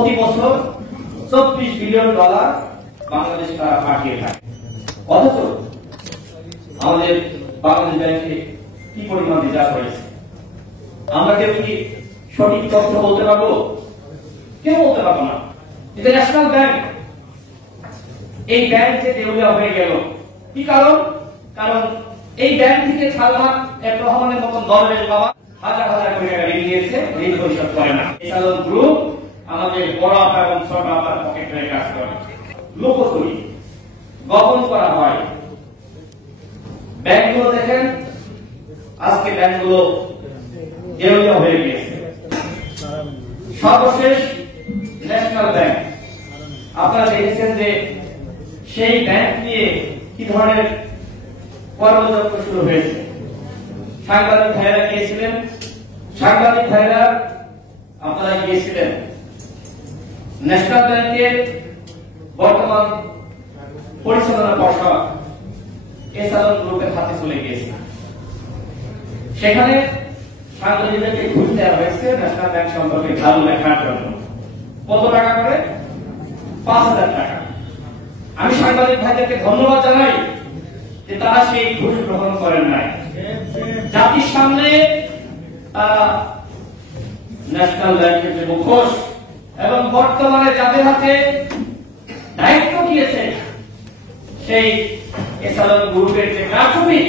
প্রতি বছর $24 বিলিয়ন বাংলাদেশ তারা পাঠিয়ে থাকে। অথচ আমাদের বাংলাদেশ ব্যাংকে কি পরিমাণ রিজার্ভ রয়েছে আমরা কেউ কি সঠিক তথ্য বলতে পারবো? কেউ বলতে পারবো না। এটা ন্যাশনাল ব্যাংক। এই ব্যাংক যে দেউলিয়া হয়ে গেল কি কারণ? কারণ এই ব্যাংক থেকে সালমান এফ রহমানের মতন দলের বাবা হাজার হাজার কোটি টাকা ঋণ নিয়েছে, ঋণ পরিশোধ করে না। এছাড়াও গ্রুপ আমাদের বড় আপা এবং ছোট আপার পকেটে কাজ করে। লোকচুরি গোপন করা হয়। ব্যাংকগুলো দেখেন, আজকে ব্যাংকগুলো দেউলিয়া হয়ে গিয়েছে। সর্বশেষ ন্যাশনাল ব্যাংক, আপনারা দেখেছেন যে সেই ব্যাংক নিয়ে কি ধরনের কর্মযজ্ঞ শুরু হয়েছে। সাংবাদিক ভাইরা গিয়েছিলেন, সাংবাদিক ভাইরা আপনারা গিয়েছিলেন ন্যাশনাল ব্যাংকের বর্তমান পরিচালনা পর্ষদ এসালন গ্রুপের হাতে চলে গিয়েছে। সেখানে সাংবাদিকদেরকে ঘুষ দেওয়া হয়েছে ন্যাশনাল ব্যাংক সম্পর্কে ভালো লেখার জন্য। কত টাকা করে? 5,000 টাকা। আমি সাংবাদিক ভাইদেরকে ধন্যবাদ জানাই যে তারা সেই ঘুষ গ্রহণ করেন নাই। জাতির সামনে তারা ন্যাশনাল ব্যাংকের যে মুখোশ এবং বর্তমানে যাদের হাতে দায়িত্ব দিয়েছে সেই এসালন গ্রুপের যে প্রাথমিক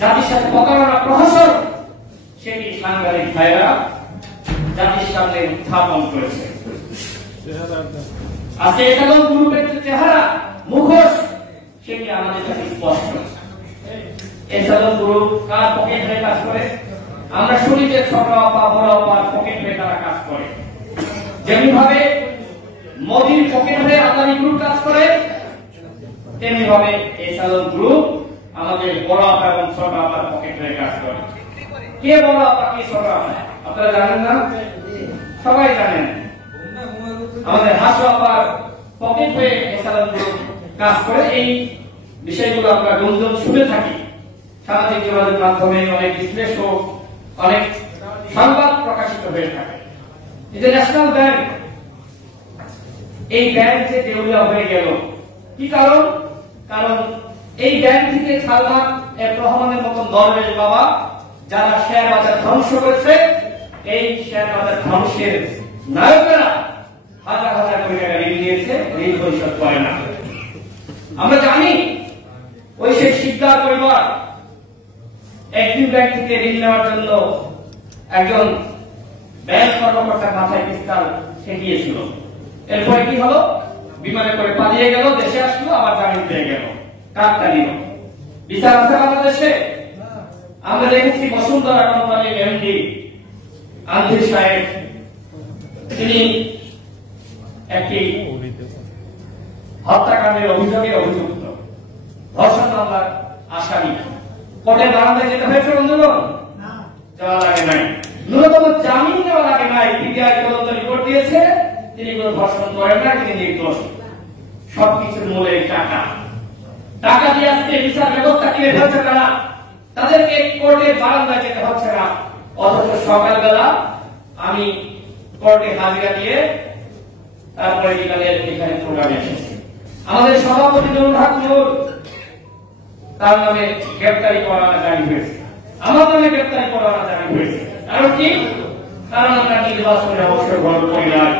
জাতির সাথে প্রতারণা প্রহসন, সেটি সাংবাদিক ভাইরা জাতির সামনে উত্থাপন করেছে। আজকে এসালন গ্রুপের যে চেহারা মুখোশ সেটি আমাদের কাছে স্পষ্ট। এসালন গ্রুপ কার পকেট হয়ে কাজ করে? আমরা শুনি যে ছোট আপা বড় আপার পকেট হয়ে তারা কাজ করে। যেমনি ভাবে মোদির পকেট হয়ে আদানি গ্রুপ কাজ করে, তেমনি ভাবে এসালন গ্রুপ আমাদের বড় আপা এবং ছোট আপার পকেট হয়ে কাজ করে। কে বড় আপা, কে ছোট আপা আপনারা জানেন না? সবাই জানেন। আমাদের হাসু আপার পকেট হয়ে এসালন গ্রুপ কাজ করে। এই বিষয়গুলো আমরা গুঞ্জন শুনে থাকি। সামাজিক যোগাযোগ মাধ্যমে অনেক বিশ্লেষক, অনেক সংবাদ প্রকাশিত হয়ে থাকে। এটা ন্যাশনাল ব্যাংক। এই ব্যাংক যে দেউলিয়া হয়ে গেল কি কারণ? কারণ এই ব্যাংক থেকে সালমান এফ রহমানের মতন দলের বাবা যারা শেয়ার বাজার ধ্বংস করেছে, এই শেয়ার বাজার ধ্বংসের নায়করা হাজার হাজার কোটি টাকা ঋণ নিয়েছে, ঋণ পরিশোধ করে না। আমরা জানি ওই সেই শিকদার পরিবার একদিন ব্যাংক থেকে ঋণ নেওয়ার জন্য একজন ব্যাংক কর্মকর্তার মাথায় পিস্তল ঠেকিয়েছিল। এরপরে কি হলো? বিমানে করে পালিয়ে গেল, দেশে আসলো, আবার জামিন পেয়ে গেল। কারটা নিল। বিচার আছে বাংলাদেশে? আমরা দেখেছি বসুন্ধরা কোম্পানির এমডি আন্দির সাহেব, তিনি একটি হত্যাকাণ্ডের অভিযোগে অভিযুক্ত, ধর্ষণ মামলার আসামি। কোর্টের বারান্দায় যেতে হয়েছে বন্ধুগণ? যাওয়া লাগে নাই। ন্যূনতম জামিন দেওয়া লাগে নাই। পিবিআই তদন্ত রিপোর্ট দিয়েছে তিনি কোনো ধর্ষণ করেন না, তিনি নির্দোষ। সবকিছুর মূলে টাকা। টাকা দিয়ে আজকে বিচার ব্যবস্থা কিনে ফেলছে তারা। তাদেরকে কোর্টের বারান্দায় যেতে হচ্ছে না। অথচ সকালবেলা আমি কোর্টে হাজিরা দিয়ে তারপরে বিকালের এখানে প্রোগ্রামে এসেছি। আমাদের সভাপতি নুরুল হক নূর, তার নামে গ্রেপ্তারি পরোয়ানা জারি হয়েছে, আমার নামে গ্রেপ্তারি পরোয়ানা জারি হয়েছে। কারণ কি? কারণ আমরা নির্বাচনে অবশ্যই গ্রহণ করি নাই।